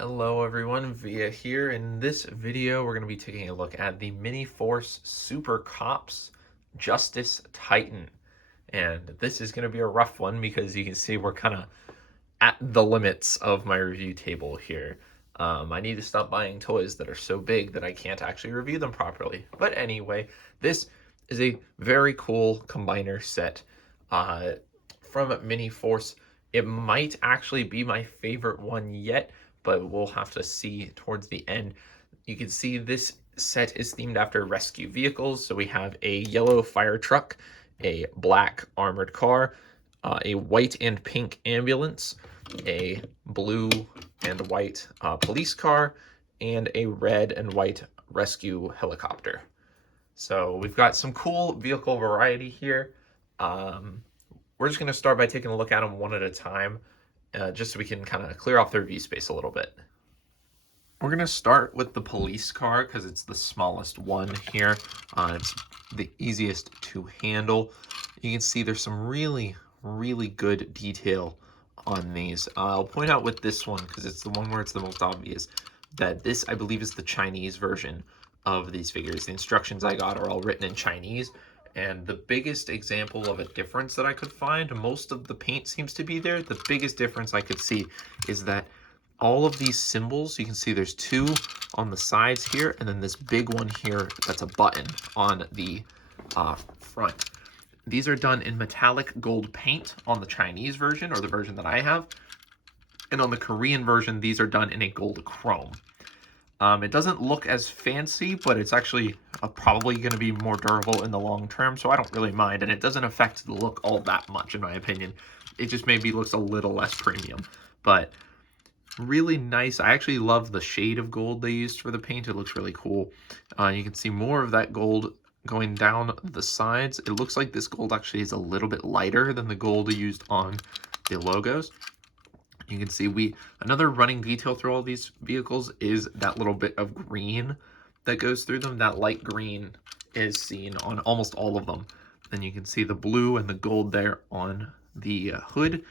Hello everyone, Via here. In this video, we're going to be taking a look at the Miniforce Super Cops Justice Titan. And this is going to be a rough one because you can see we're kind of at the limits of my review table here. I need to stop buying toys that are so big that I can't actually review them properly. But anyway, this is a very cool combiner set from Miniforce. It might actually be my favorite one yet, but we'll have to see towards the end. You can see this set is themed after rescue vehicles. So we have a yellow fire truck, a black armored car, a white and pink ambulance, a blue and white police car, and a red and white rescue helicopter. So we've got some cool vehicle variety here. We're just going to start by taking a look at them one at a time, just so we can kind of clear off the review space a little bit. We're going to start with the police car because it's the smallest one here. It's the easiest to handle. You can see there's some really good detail on these. I'll point out with this one, because it's the one where it's the most obvious, that this, I believe, is the Chinese version of these figures. The instructions I got are all written in Chinese. And the biggest example of a difference that I could find, most of the paint seems to be there. The biggest difference I could see is that all of these symbols, you can see there's two on the sides here, and then this big one here that's a button on the front. These are done in metallic gold paint on the Chinese version, or the version that I have. And on the Korean version, these are done in a gold chrome. It doesn't look as fancy, but it's actually probably going to be more durable in the long term, so I don't really mind, and it doesn't affect the look all that much, in my opinion. It just maybe looks a little less premium, but really nice. I actually love the shade of gold they used for the paint. It looks really cool. You can see more of that gold going down the sides. It looks like this gold actually is a little bit lighter than the gold used on the logos. You can see another running detail through all these vehicles is that little bit of green that goes through them. That light green is seen on almost all of them. Then you can see the blue and the gold there on the hood.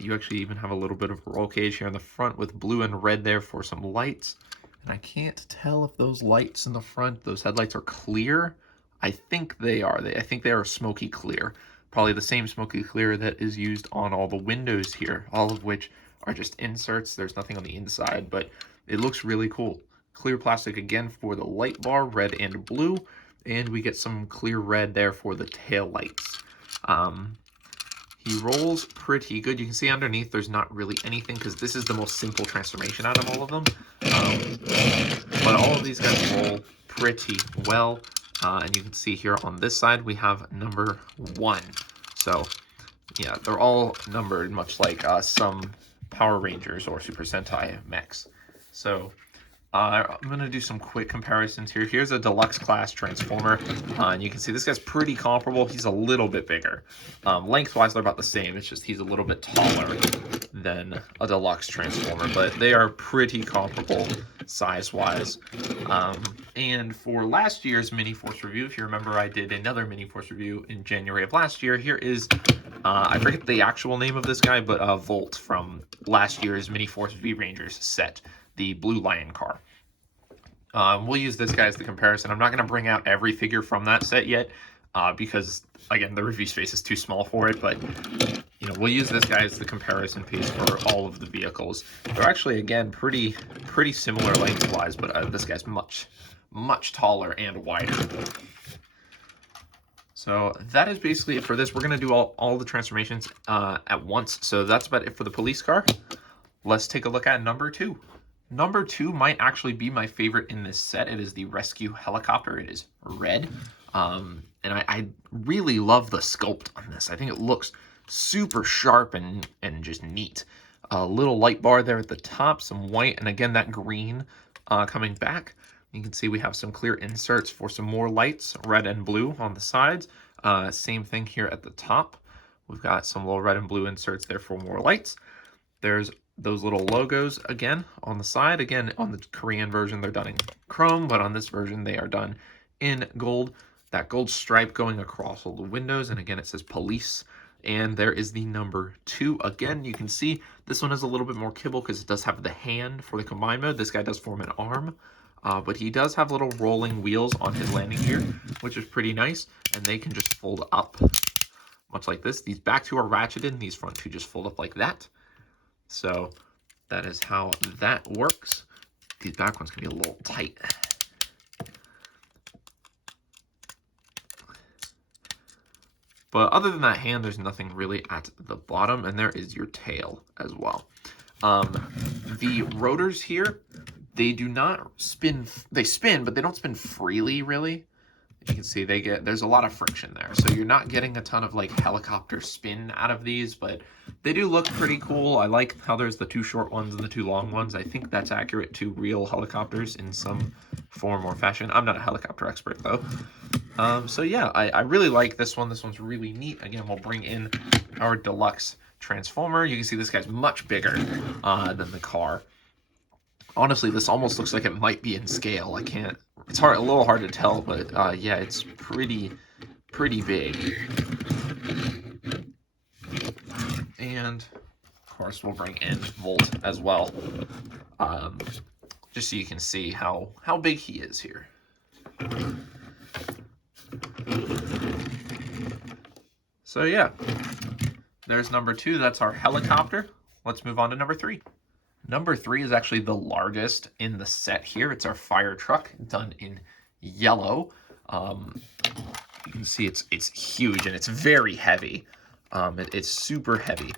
You actually even have a little bit of roll cage here in the front with blue and red there for some lights. And I can't tell if those lights in the front, those headlights are clear. I think they are. I think they are smoky clear. Probably the same smoky clear that is used on all the windows here, all of which are just inserts. There's nothing on the inside, but it looks really cool. Clear plastic again for the light bar, red and blue, and we get some clear red there for the tail lights. He rolls pretty good. You can see underneath there's not really anything because this is the most simple transformation out of all of them. But all of these guys roll pretty well. And you can see here on this side, we have number 1. So, yeah, they're all numbered, much like some Power Rangers or Super Sentai mechs. So, I'm going to do some quick comparisons here. Here's a deluxe class Transformer, and you can see this guy's pretty comparable. He's a little bit bigger. Lengthwise, they're about the same. It's just he's a little bit taller than a deluxe Transformer, but they are pretty comparable size-wise. And for last year's Miniforce review, if you remember, I did another Miniforce review in January of last year. Here is, I forget the actual name of this guy, but Volt from last year's Miniforce V-Rangers set, the Blue Lion car. We'll use this guy as the comparison. I'm not going to bring out every figure from that set yet, because, again, the review space is too small for it, but we'll use this guy as the comparison piece for all of the vehicles. They're actually, again, pretty similar lengthwise, but this guy's much taller and wider. So that is basically it for this. We're going to do all the transformations at once. So that's about it for the police car. Let's take a look at number 2. Number 2 might actually be my favorite in this set. It is the rescue helicopter. It is red. And I really love the sculpt on this. I think it looks super sharp and just neat. A little light bar there at the top, some white, and again that green coming back. You can see we have some clear inserts for some more lights, red and blue on the sides. Same thing here at the top. We've got some little red and blue inserts there for more lights. There's those little logos again on the side. Again, on the Korean version, they're done in chrome, but on this version, they are done in gold. That gold stripe going across all the windows, and again, it says police And there is the number 2. Again, you can see this one has a little bit more kibble because it does have the hand for the combine mode. This guy does form an arm, but he does have little rolling wheels on his landing gear, which is pretty nice. And they can just fold up, much like this. These back 2 are ratcheted, and these front 2 just fold up like that. So that is how that works. These back ones can be a little tight. But other than that hand, there's nothing really at the bottom, and there is your tail as well. The rotors here, they do not spin. They spin, but they don't spin freely, really. You can see there's a lot of friction there. So you're not getting a ton of like helicopter spin out of these, but they do look pretty cool. I like how there's the 2 short ones and the 2 long ones. I think that's accurate to real helicopters in some form or fashion. I'm not a helicopter expert though. So yeah, I really like this one. This one's really neat. Again, we'll bring in our deluxe transformer. You can see this guy's much bigger than the car. Honestly, this almost looks like it might be in scale. It's a little hard to tell, but yeah, it's pretty big. And of course, we'll bring in Volt as well, just so you can see how big he is here. So yeah, there's number 2. That's our helicopter. Let's move on to number 3. Number 3 is actually the largest in the set here. It's our fire truck, done in yellow. You can see it's huge and it's very heavy. It's super heavy.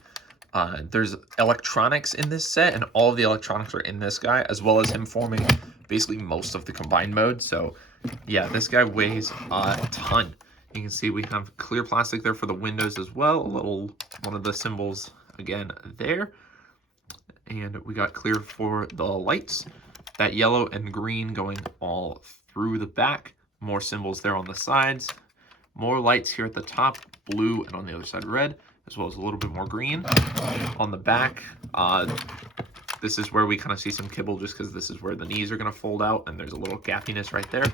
There's electronics in this set, and all of the electronics are in this guy, as well as him forming basically most of the combined mode. So yeah, this guy weighs a ton. You can see we have clear plastic there for the windows as well. A little one of the symbols again there. And we got clear for the lights. That yellow and green going all through the back. More symbols there on the sides. More lights here at the top, blue, and on the other side red, as well as a little bit more green. On the back, this is where we kind of see some kibble just because this is where the knees are going to fold out, and there's a little gappiness right there.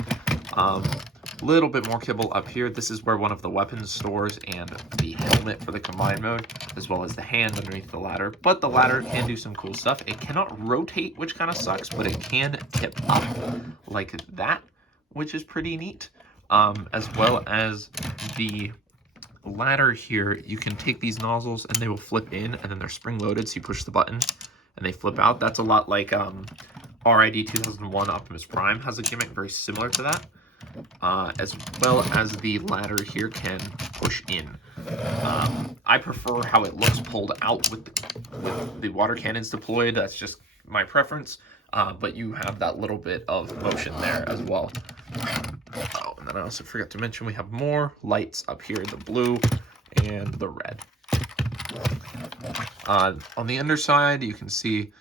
Little bit more kibble up here. This is where one of the weapons stores and the helmet for the combined mode, as well as the hand underneath the ladder. But the ladder can do some cool stuff. It cannot rotate, which kind of sucks, but it can tip up like that, which is pretty neat. As well as the ladder here, you can take these nozzles and they will flip in, and then they're spring loaded, so you push the button and they flip out. That's a lot like RID 2001 Optimus Prime has a gimmick very similar to that. As well as the ladder here can push in. I prefer how it looks pulled out with the water cannons deployed. That's just my preference, but you have that little bit of motion there as well. Oh, and then I also forgot to mention we have more lights up here, the blue and the red. On the underside, you can see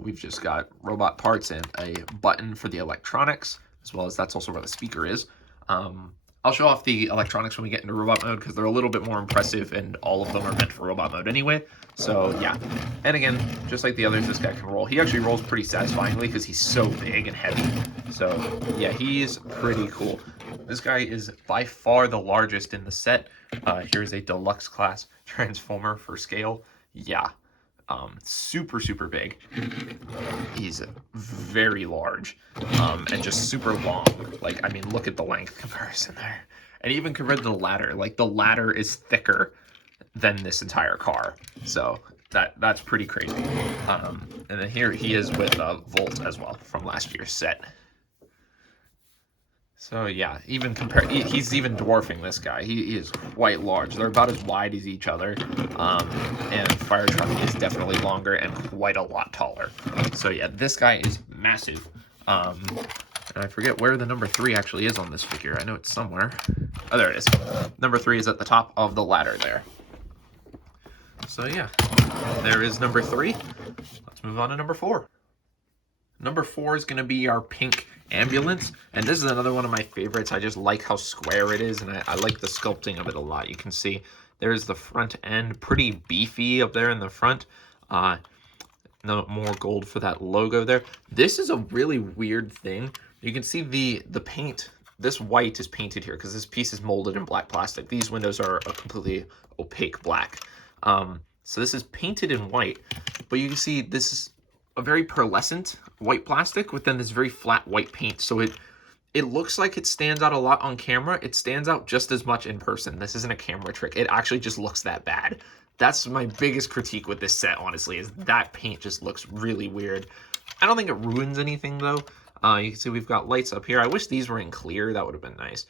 we've just got robot parts and a button for the electronics, as well as that's also where the speaker is. I'll show off the electronics when we get into robot mode because they're a little bit more impressive, and all of them are meant for robot mode anyway. So yeah, and again, just like the others, this guy can roll. He actually rolls pretty satisfyingly because he's so big and heavy. So yeah, he's pretty cool. This guy is by far the largest in the set. Here's a deluxe class transformer for scale. Yeah. Super big. He's very large, and just super long. Like, I mean, look at the length comparison there. And even compared to the ladder, like the ladder is thicker than this entire car. So that's pretty crazy. And then here he is with Volt as well from last year's set. So yeah, even he's even dwarfing this guy. He is quite large. They're about as wide as each other, and Fire Truck is definitely longer and quite a lot taller. So yeah, this guy is massive. And I forget where the number 3 actually is on this figure. I know it's somewhere. Oh, there it is. Number 3 is at the top of the ladder there. So yeah, there is number 3. Let's move on to number 4. Number 4 is going to be our pink ambulance, and this is another one of my favorites. I just like how square it is, and I like the sculpting of it a lot. You can see there's the front end, pretty beefy up there in the front. No more gold for that logo there. This is a really weird thing. You can see the paint this white is painted here because this piece is molded in black plastic. These windows are a completely opaque black. So this is painted in white, but you can see this is a very pearlescent white plastic with then this very flat white paint. So it looks like it stands out a lot on camera. It stands out just as much in person. This isn't a camera trick. It actually just looks that bad. That's my biggest critique with this set, honestly, is that paint just looks really weird. I don't think it ruins anything, though. You can see we've got lights up here. I wish these were in clear. That would have been nice.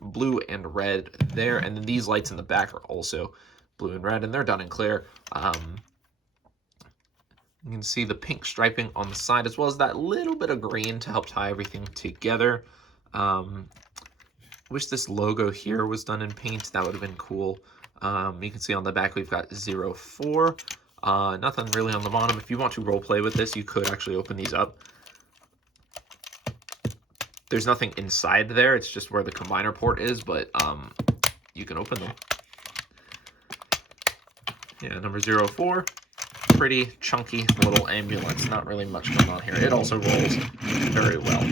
Blue and red there. And then these lights in the back are also blue and red, and they're done in clear. You can see the pink striping on the side, as well as that little bit of green to help tie everything together. Wish this logo here was done in paint. That would have been cool. You can see on the back we've got 04. Nothing really on the bottom. If you want to role play with this, you could actually open these up. There's nothing inside there. It's just where the combiner port is, but you can open them. Yeah, number 04. Pretty chunky little ambulance. Not really much going on here. It also rolls very well.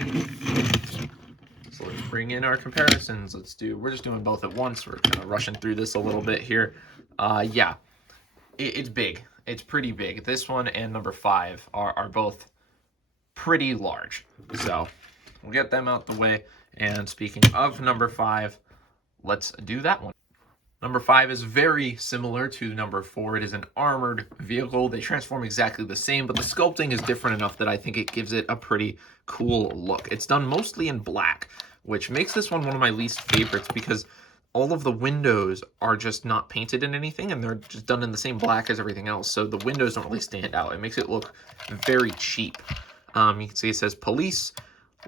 So let's bring in our comparisons. We're just doing both at once. We're kind of rushing through this a little bit here. Yeah, it's big. It's pretty big. This one and number 5 are both pretty large. So we'll get them out the way. And speaking of number 5, let's do that one. Number 5 is very similar to number 4. It is an armored vehicle. They transform exactly the same, but the sculpting is different enough that I think it gives it a pretty cool look. It's done mostly in black, which makes this one of my least favorites because all of the windows are just not painted in anything, and they're just done in the same black as everything else, so the windows don't really stand out. It makes it look very cheap. You can see it says police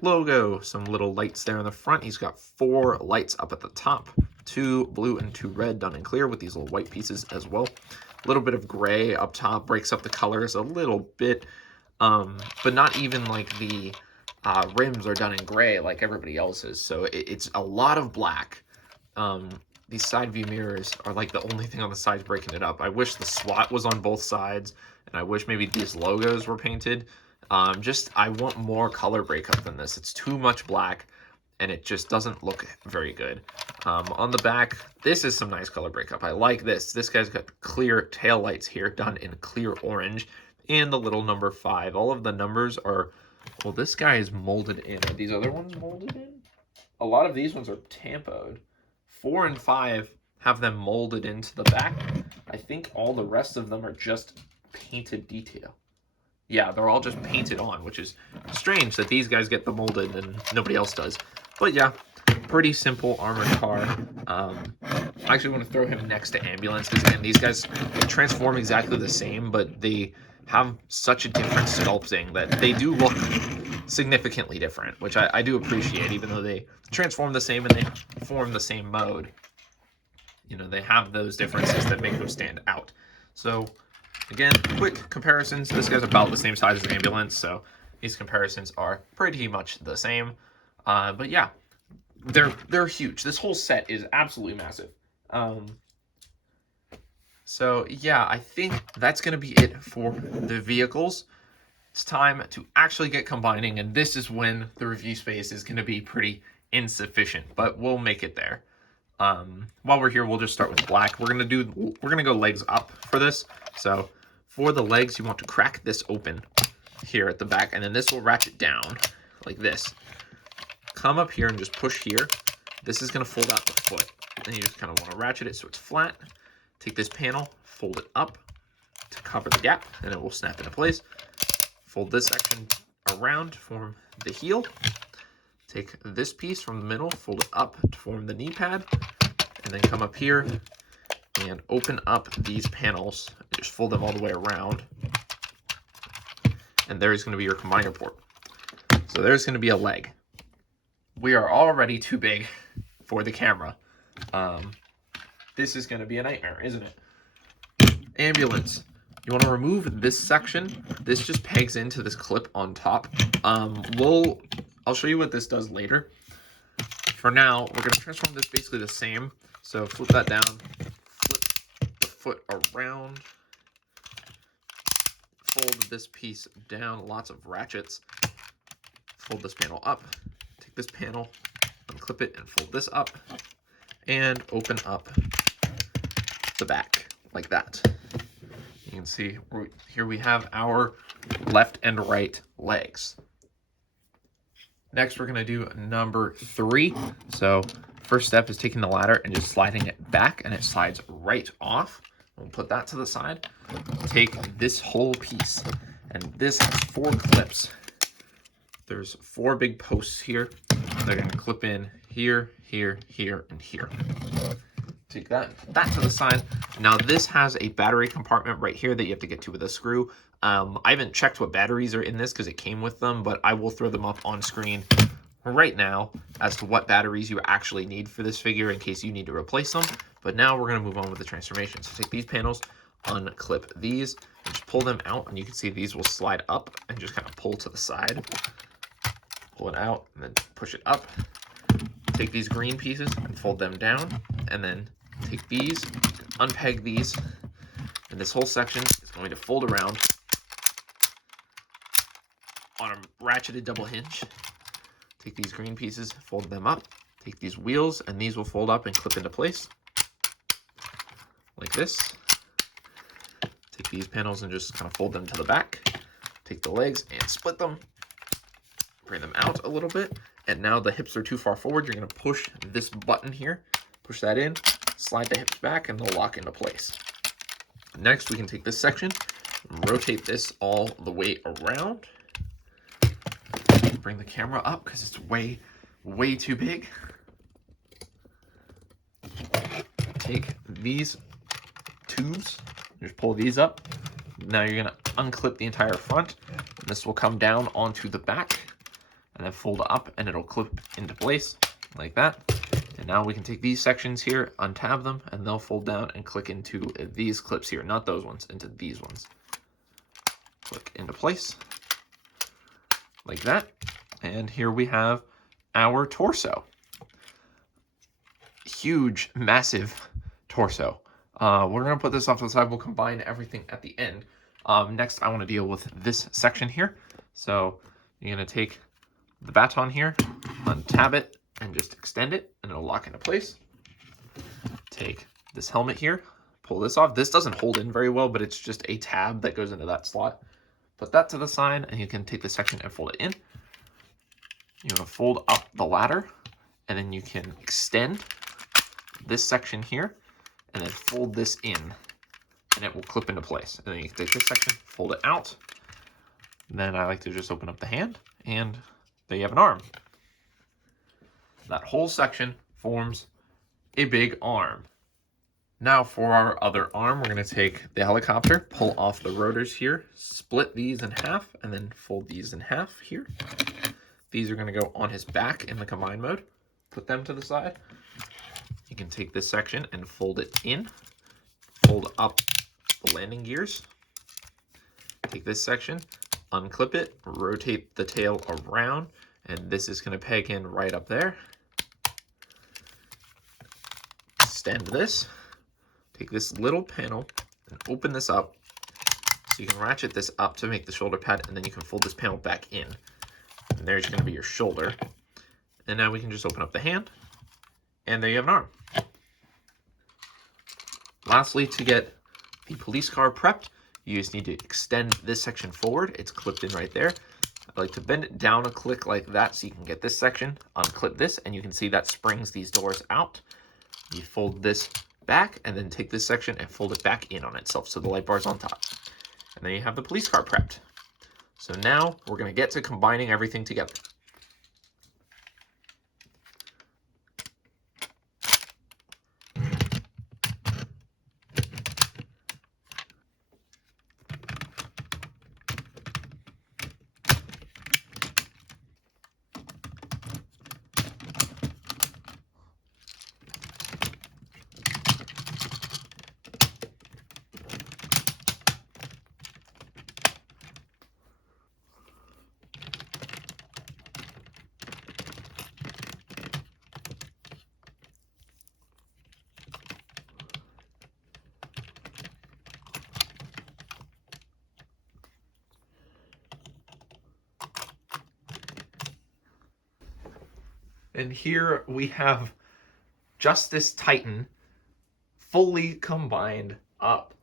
logo, some little lights there in the front. He's got 4 lights up at the top. 2 blue and 2 red done in clear with these little white pieces as well. A little bit of gray up top breaks up the colors a little bit, but not even like the rims are done in gray like everybody else's. So it's a lot of black. These side view mirrors are like the only thing on the sides breaking it up. I wish the SWAT was on both sides, and I wish maybe these logos were painted. I want more color breakup than this. It's too much black, and it just doesn't look very good. On the back, this is some nice color breakup. I like this. This guy's got clear tail lights here, done in clear orange, and the little number 5. All of the numbers are, well, this guy is molded in. Are these other ones molded in? A lot of these ones are tampoed. 4 and 5 have them molded into the back. I think all the rest of them are just painted detail. Yeah, they're all just painted on, which is strange that these guys get the molded and nobody else does. But yeah, pretty simple armored car. I actually want to throw him next to ambulance because, again, these guys transform exactly the same, but they have such a different sculpting that they do look significantly different, which I do appreciate, even though they transform the same and they form the same mode. You know, they have those differences that make them stand out. So again, quick comparisons. This guy's about the same size as ambulance, so these comparisons are pretty much the same. But yeah, they're huge. This whole set is absolutely massive. So yeah, I think that's going to be it for the vehicles. It's time to actually get combining, and this is when the review space is going to be pretty insufficient, but we'll make it there. While we're here, we'll just start with black. We're gonna go legs up for this. So for the legs, you want to crack this open here at the back, and then this will ratchet down like this. Come up here and just push here. This is gonna fold out the foot, and you just kind of want to ratchet it so it's flat. Take this panel, fold it up to cover the gap, and it will snap into place. Fold this section around to form the heel. Take this piece from the middle, fold it up to form the knee pad, and then come up here and open up these panels. Just fold them all the way around. And there's going to be your combiner port. So there's going to be a leg. We are already too big for the camera. This is going to be a nightmare, isn't it? Ambulance. You want to remove this section. This just pegs into this clip on top. I'll show you what this does later. For now, we're going to transform this basically the same. So flip that down, flip the foot around, fold this piece down, lots of ratchets, fold this panel up, take this panel, unclip it and fold this up and open up the back like that. You can see here we have our left and right legs. Next, we're gonna do number 3. So first step is taking the ladder and just sliding it back, and it slides right off. We'll put that to the side. Take this whole piece, and this has 4 clips. There's 4 big posts here. They're gonna clip in here, here, here, and here. Take that to the side. Now this has a battery compartment right here that you have to get to with a screw. I haven't checked what batteries are in this because it came with them, but I will throw them up on screen right now as to what batteries you actually need for this figure in case you need to replace them. But now we're going to move on with the transformation. So take these panels, unclip these, and just pull them out, and you can see these will slide up and just kind of pull to the side. Pull it out and then push it up. Take these green pieces and fold them down, and then take these, unpeg these, and this whole section is going to fold around on a ratcheted double hinge. Take these green pieces, fold them up. Take these wheels, and these will fold up and clip into place like this. Take these panels and just kind of fold them to the back. Take the legs and split them. Bring them out a little bit. And now the hips are too far forward. You're going to push this button here. Push that in. Slide the hips back, and they'll lock into place. Next, we can take this section and rotate this all the way around. Bring the camera up because it's way too big. Take these tubes, just pull these up. Now you're gonna unclip the entire front. This will come down onto the back and then fold up, and it'll clip into place like that. And now we can take these sections here, untab them, and they'll fold down and click into these clips here, not those ones, into these ones. Click into place like that. And here we have our torso. Huge, massive torso. We're going to put this off to the side. We'll combine everything at the end. Next, I want to deal with this section here. So you're going to take the baton here, untab it, and just extend it, and it'll lock into place. Take this helmet here, pull this off. This doesn't hold in very well, but it's just a tab that goes into that slot. Put that to the side, and you can take this section and fold it in. You're going to fold up the ladder, and then you can extend this section here, and then fold this in, and it will clip into place. And then you can take this section, fold it out. Then I like to just open up the hand, and there you have an arm. That whole section forms a big arm. Now for our other arm, we're going to take the helicopter, pull off the rotors here, split these in half, and then fold these in half here. These are going to go on his back in the combine mode. Put them to the side. You can take this section and fold it in. Fold up the landing gears. Take this section, unclip it, rotate the tail around, and this is going to peg in right up there. Extend this. Take this little panel and open this up so you can ratchet this up to make the shoulder pad, and then you can fold this panel back in. And there's going to be your shoulder. And now we can just open up the hand, and there you have an arm. Lastly, to get the police car prepped, you just need to extend this section forward. It's clipped in right there. I like to bend it down a click like that so you can get this section, unclip this, and you can see that springs these doors out. You fold this back, and then take this section and fold it back in on itself so the light bar's on top. And then you have the police car prepped. So now we're going to get to combining everything together. And here we have Justice Titan fully combined up.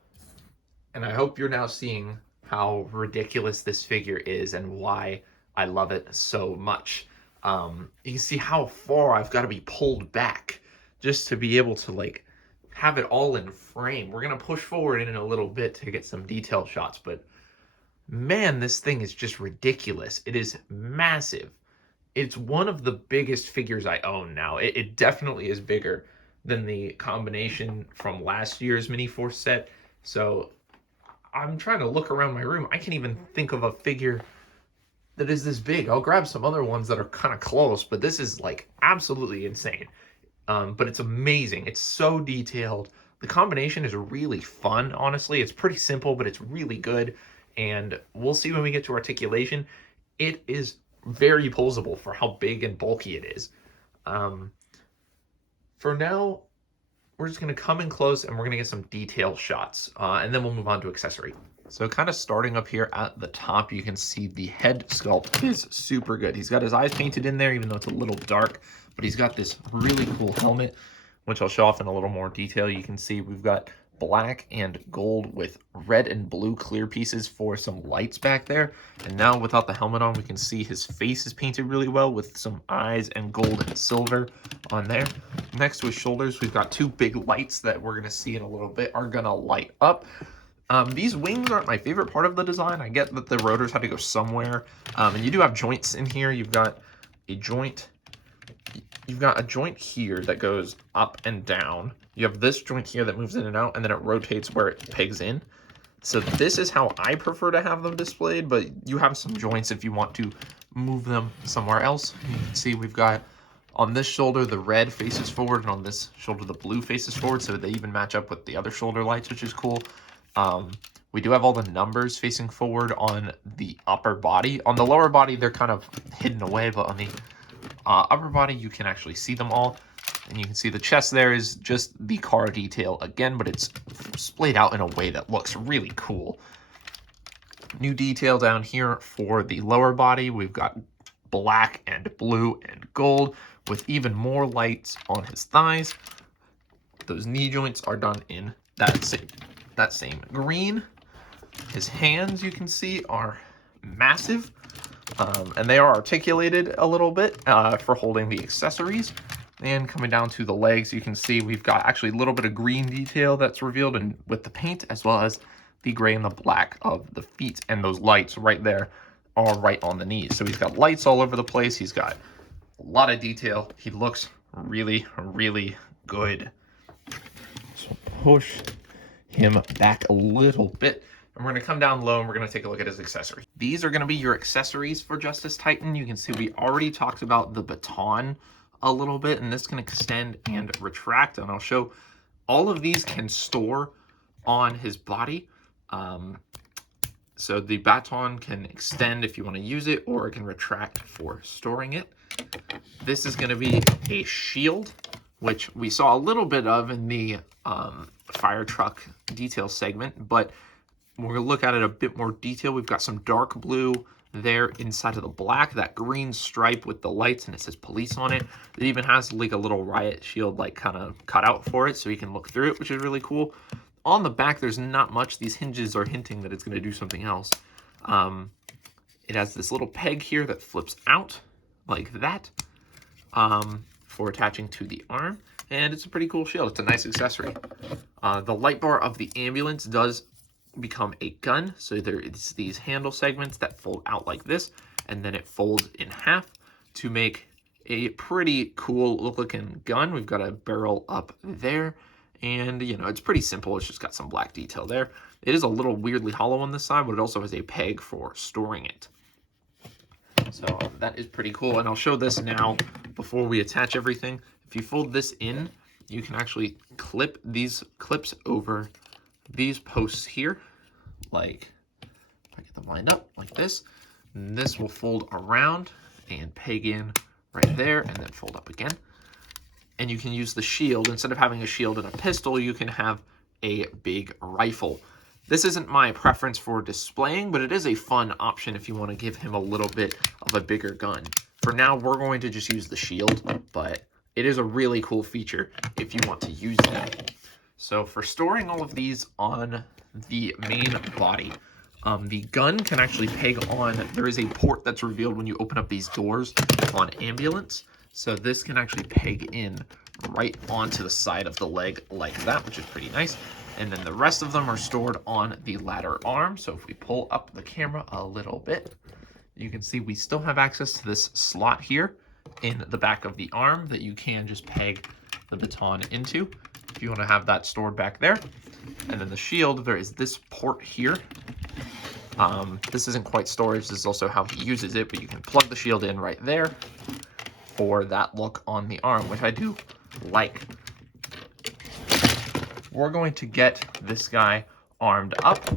And I hope you're now seeing how ridiculous this figure is and why I love it so much. You can see how far I've got to be pulled back just to be able to like have it all in frame. We're going to push forward in a little bit to get some detail shots, but man, this thing is just ridiculous. It is massive. It's one of the biggest figures I own now. It definitely is bigger than the combination from last year's Miniforce set. So I'm trying to look around my room. I can't even think of a figure that is this big. I'll grab some other ones that are kind of close, but this is like absolutely insane. But it's amazing. It's so detailed. The combination is really fun, honestly. It's pretty simple, but it's really good. And we'll see when we get to articulation. It is very posable for how big and bulky it is. For now, we're just going to come in close and we're going to get some detail shots. And then we'll move on to accessory. So kind of starting up here at the top, you can see the head sculpt is super good. He's got his eyes painted in there, even though it's a little dark, but he's got this really cool helmet, which I'll show off in a little more detail. You can see we've got black and gold with red and blue clear pieces for some lights back there. And now without the helmet on, we can see his face is painted really well with some eyes and gold and silver on there. Next to his shoulders, we've got two big lights that we're gonna see in a little bit are gonna light up. These wings aren't my favorite part of the design. I get that the rotors had to go somewhere. And you do have joints in here. You've got a joint here that goes up and down. You have this joint here that moves in and out, and then it rotates where it pegs in. So this is how I prefer to have them displayed, but you have some joints if you want to move them somewhere else. You can see we've got on this shoulder, the red faces forward, and on this shoulder, the blue faces forward, so they even match up with the other shoulder lights, which is cool. We do have all the numbers facing forward on the upper body. On the lower body, they're kind of hidden away, but on the upper body, you can actually see them all. And you can see the chest there is just the car detail again, but it's splayed out in a way that looks really cool. New detail down here for the lower body. We've got black and blue and gold with even more lights on his thighs. Those knee joints are done in that same green. His hands, you can see, are massive, and they are articulated a little bit for holding the accessories. And coming down to the legs, you can see we've got actually a little bit of green detail that's revealed in with the paint, as well as the gray and the black of the feet, and those lights right there are right on the knees. So he's got lights all over the place. He's got a lot of detail. He looks really, really good. So push him back a little bit, and we're going to come down low and we're going to take a look at his accessories. These are going to be your accessories for Justice Titan. You can see we already talked about the baton a little bit, and this can extend and retract, and I'll show all of these can store on his body. So the baton can extend if you want to use it, or it can retract for storing it. This is going to be a shield, which we saw a little bit of in the fire truck detail segment, but we're going to look at it a bit more detail. We've got some dark blue there inside of the black, that green stripe with the lights, and it says police on it. It even has like a little riot shield like kind of cut out for it so you can look through it, which is really cool. On the back, there's not much. These hinges are hinting that it's going to do something else. It has this little peg here that flips out like that for attaching to the arm, and it's a pretty cool shield. It's a nice accessory. The light bar of the ambulance does become a gun, so there is these handle segments that fold out like this, and then it folds in half to make a pretty cool looking gun. We've got a barrel up there, and you know, it's pretty simple. It's just got some black detail there. It is a little weirdly hollow on this side, but it also has a peg for storing it. So that is pretty cool, and I'll show this now before we attach everything. If you fold this in, you can actually clip these clips over these posts here, like if I get them lined up like this, and this will fold around and peg in right there, and then fold up again. And you can use the shield. Instead of having a shield and a pistol, you can have a big rifle. This isn't my preference for displaying, but it is a fun option if you want to give him a little bit of a bigger gun. for now, we're going to just use the shield, but it is a really cool feature if you want to use that. So for storing all of these on the main body, the gun can actually peg on, there is a port that's revealed when you open up these doors on ambulance. So this can actually peg in right onto the side of the leg like that, which is pretty nice. And then the rest of them are stored on the ladder arm. So if we pull up the camera a little bit, you can see we still have access to this slot here in the back of the arm that you can just peg the baton into if you want to have that stored back there. And then the shield, there is this port here. This isn't quite storage, this is also how he uses it, but you can plug the shield in right there for that look on the arm, which I do like. We're going to get this guy armed up,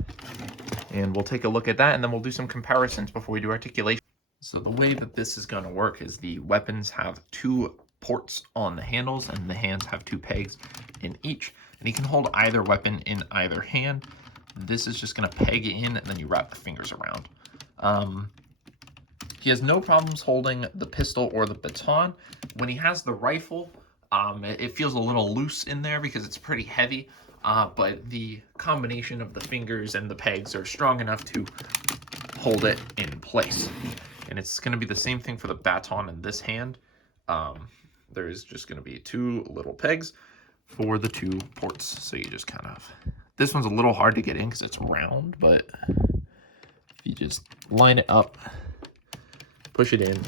and we'll take a look at that, and then we'll do some comparisons before we do articulation. So the way that this is going to work is the weapons have 2 ports on the handles, and the hands have 2 pegs in each, and you can hold either weapon in either hand. This is just going to peg in, and then you wrap the fingers around. He has no problems holding the pistol or the baton. When he has the rifle, it feels a little loose in there because it's pretty heavy, but the combination of the fingers and the pegs are strong enough to hold it in place. And it's going to be the same thing for the baton in this hand. There's just going to be 2 little pegs for the 2 ports. So you just kind of, this one's a little hard to get in because it's round, but if you just line it up, push it in,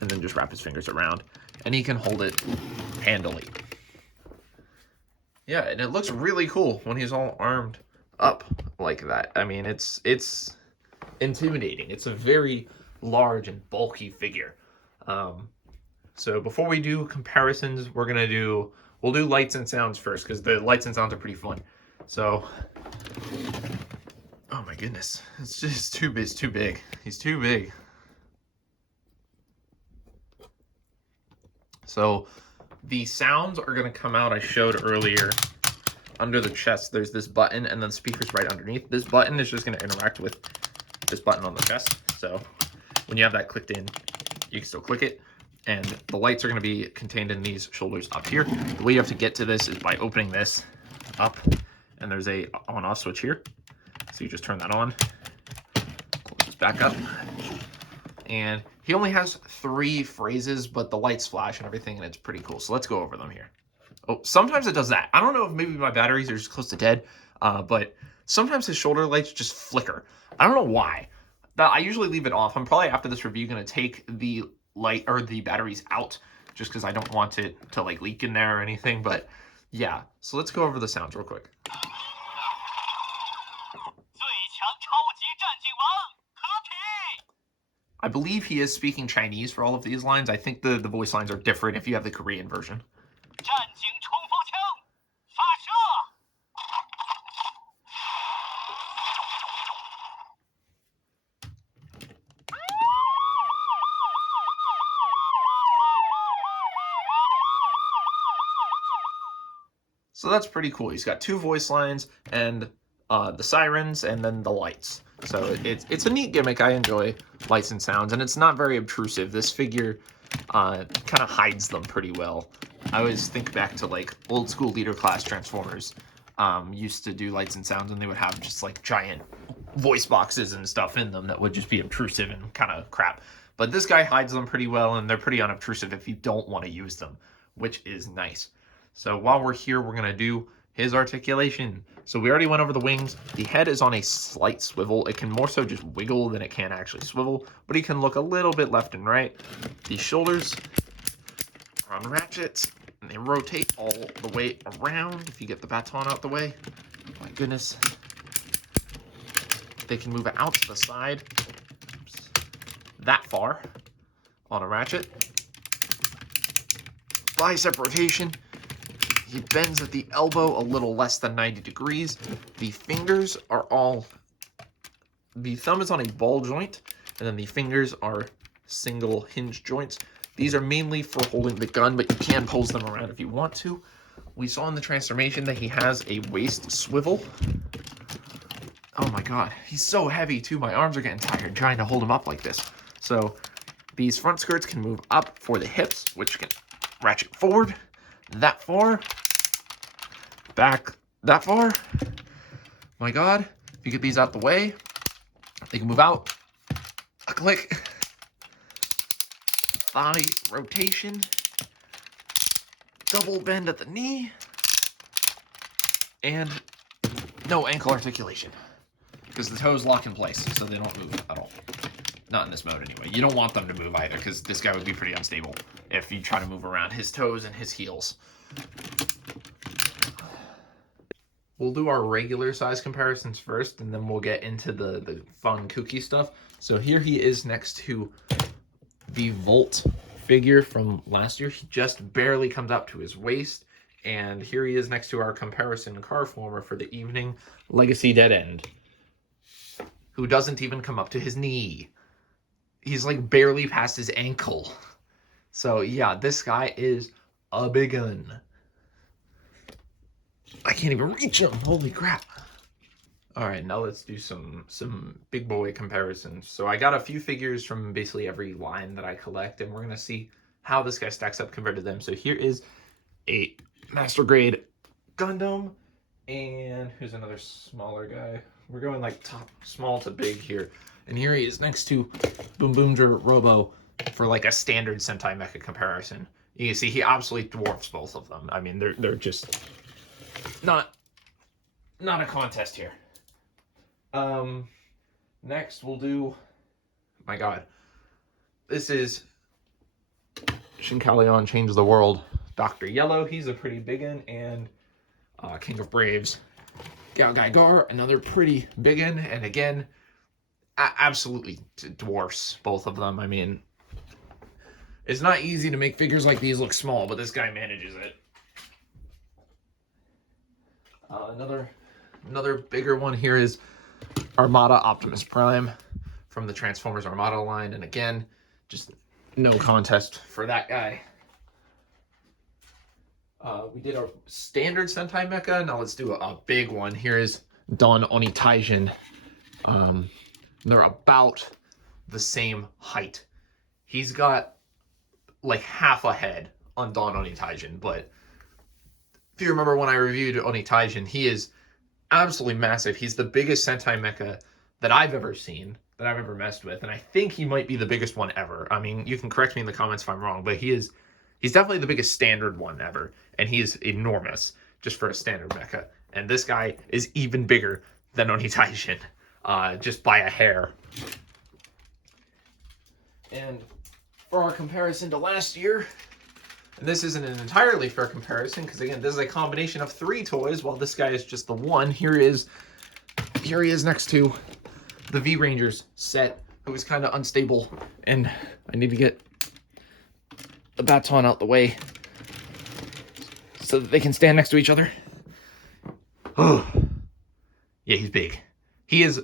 and then just wrap his fingers around, and he can hold it handily. Yeah, and it looks really cool when he's all armed up like that. I mean, it's intimidating. It's a very large and bulky figure. So before we do comparisons, we'll do lights and sounds first, because the lights and sounds are pretty fun. So, oh my goodness, it's just too big. It's too big. He's too big. So the sounds are going to come out, I showed earlier, under the chest. There's this button, and then the speaker's right underneath. This button is just going to interact with this button on the chest. So when you have that clicked in, you can still click it. And the lights are going to be contained in these shoulders up here. The way you have to get to this is by opening this up, and there's a on-off switch here. So you just turn that on, close this back up, and he only has 3 phrases, but the lights flash and everything, and it's pretty cool. So let's go over them here. Oh, sometimes it does that. I don't know if maybe my batteries are just close to dead, but sometimes his shoulder lights just flicker. I don't know why. I usually leave it off. I'm probably, after this review, going to take the light or the batteries out just because I don't want it to like leak in there or anything. But yeah, so let's go over the sounds real quick. I believe he is speaking Chinese for all of these lines. I think the voice lines are different if you have the Korean version. So that's pretty cool. He's got 2 voice lines and the sirens and then the lights. So it's a neat gimmick. I enjoy lights and sounds, and it's not very obtrusive. This figure kind of hides them pretty well. I always think back to like old school leader class Transformers used to do lights and sounds, and they would have just like giant voice boxes and stuff in them that would just be obtrusive and kind of crap. But this guy hides them pretty well, and they're pretty unobtrusive if you don't want to use them, which is nice. So while we're here, we're going to do his articulation. So we already went over the wings. The head is on a slight swivel. It can more so just wiggle than it can actually swivel, but he can look a little bit left and right. The shoulders are on ratchets, and they rotate all the way around. If you get the baton out the way, oh my goodness. They can move out to the side that far on a ratchet. Bicep rotation. He bends at the elbow a little less than 90 degrees. The fingers are all, the thumb is on a ball joint, and then the fingers are single hinge joints. These are mainly for holding the gun, but you can pose them around if you want to. We saw in the transformation that he has a waist swivel. Oh my god, he's so heavy too. My arms are getting tired trying to hold him up like this. So These front skirts can move up for the hips, which can ratchet forward that far, back that far. My God, if you get these out the way, they can move out. A click. Thigh rotation. Double bend at the knee. And no ankle articulation. Because the toes lock in place, so they don't move at all. Not in this mode anyway. You don't want them to move either, because this guy would be pretty unstable if you try to move around his toes and his heels. We'll do our regular size comparisons first, and then we'll get into the fun kooky stuff. So here he is next to the Volt figure from last year. He just barely comes up to his waist. And here he is next to our comparison car former for the evening, Legacy Dead End, who doesn't even come up to his knee. He's like barely past his ankle. So yeah, this guy is a big un. I can't even reach him. Holy crap. All right, now let's do some big boy comparisons. So I got a few figures from basically every line that I collect, and we're going to see how this guy stacks up compared to them. So here is a Master Grade Gundam, and here's another smaller guy. We're going like top small to big here. And here he is next to Boom Boomdra Robo for like a standard Sentai Mecha comparison. You can see he absolutely dwarfs both of them. I mean, they're just not a contest here. Next we'll do, my God, this is Shinkalion Change the World Dr. Yellow. He's a pretty big one. And King of Braves Gao Gai Gar, another pretty big one. And again, absolutely dwarfs both of them. I mean, it's not easy to make figures like these look small, but this guy manages it. Another bigger one here is Armada Optimus Prime from the Transformers Armada line. And again, just no contest for that guy. We did our standard Sentai Mecha. Now let's do a big one. Here is Don Oni Taijin. They're about the same height. He's got like half a head on Don Oni Taijin, but if you remember when I reviewed Oni Taijin, he is absolutely massive. He's the biggest Sentai Mecha that I've ever seen, that I've ever messed with, and I think he might be the biggest one ever. I mean, you can correct me in the comments if I'm wrong, but he's definitely the biggest standard one ever, and he is enormous just for a standard mecha. And this guy is even bigger than Oni Taijin, just by a hair. And for our comparison to last year, and this isn't an entirely fair comparison, because again, this is a combination of 3 toys, while this guy is just the one. Here he is next to the V-Rangers set, who is kind of unstable, and I need to get the baton out the way so that they can stand next to each other. Oh, yeah, he's big. He is,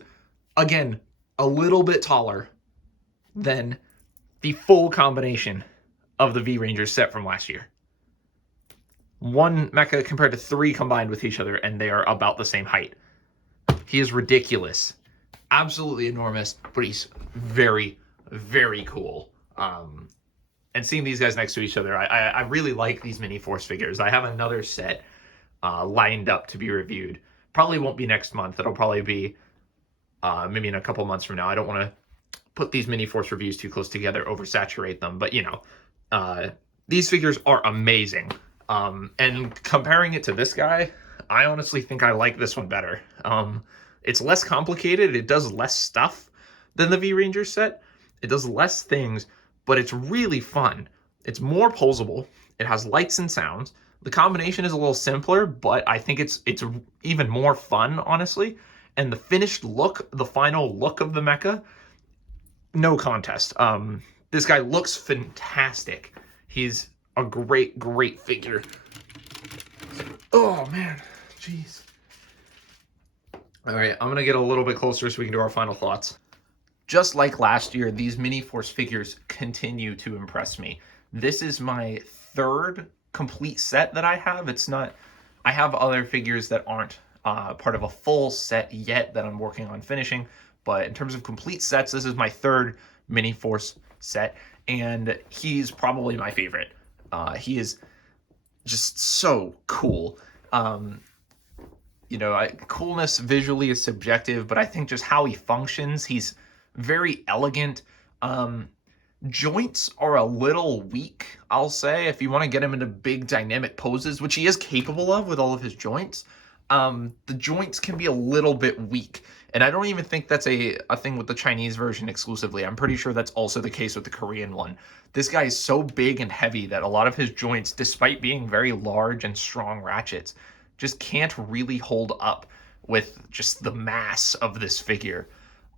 again, a little bit taller than the full combination of the V-Rangers set from last year. 1 mecha compared to 3 combined with each other, and they are about the same height. He is ridiculous. Absolutely enormous, but he's very, very cool. And seeing these guys next to each other, I really like these Miniforce figures. I have another set lined up to be reviewed. Probably won't be next month. It'll probably be maybe in a couple months from now. I don't want to put these Miniforce reviews too close together, oversaturate them. But, you know, these figures are amazing. And comparing it to this guy, I honestly think I like this one better. It's less complicated. It does less stuff than the V-Ranger set. It does less things, but it's really fun. It's more posable. It has lights and sounds. The combination is a little simpler, but I think it's even more fun, honestly. And the finished look, the final look of the mecha, no contest. This guy looks fantastic. He's a great, great figure. Oh, man. Jeez. All right, I'm going to get a little bit closer so we can do our final thoughts. Just like last year, these Miniforce figures continue to impress me. This is my 3rd complete set that I have. I have other figures that aren't part of a full set yet that I'm working on finishing. But in terms of complete sets, this is my 3rd Miniforce set. and he's probably my favorite. He is just so cool. Coolness visually is subjective, but I think just how he functions, he's very elegant. Joints are a little weak, I'll say, if you want to get him into big dynamic poses, which he is capable of with all of his joints. The joints can be a little bit weak. And I don't even think that's a thing with the Chinese version exclusively. I'm pretty sure that's also the case with the Korean one. This guy is so big and heavy that a lot of his joints, despite being very large and strong ratchets, just can't really hold up with just the mass of this figure.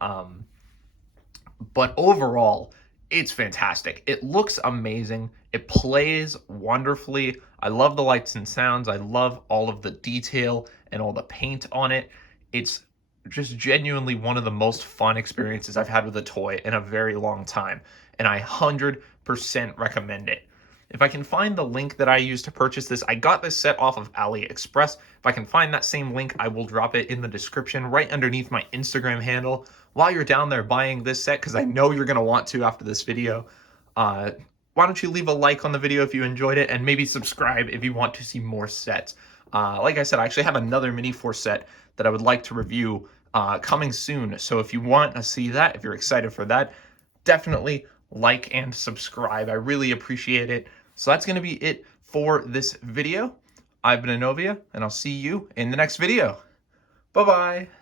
But overall, it's fantastic. It looks amazing. It plays wonderfully. I love the lights and sounds. I love all of the detail and all the paint on it. It's just genuinely one of the most fun experiences I've had with a toy in a very long time, and I 100% recommend it. If I can find the link that I used to purchase this, I got this set off of AliExpress. If I can find that same link, I will drop it in the description right underneath my Instagram handle. While you're down there buying this set, because I know you're going to want to after this video, why don't you leave a like on the video if you enjoyed it, and maybe subscribe if you want to see more sets. Like I said, I actually have another Miniforce set that I would like to review coming soon. So if you want to see that, if you're excited for that, definitely like and subscribe. I really appreciate it. So that's going to be it for this video. I've been Anovia, and I'll see you in the next video. Bye-bye.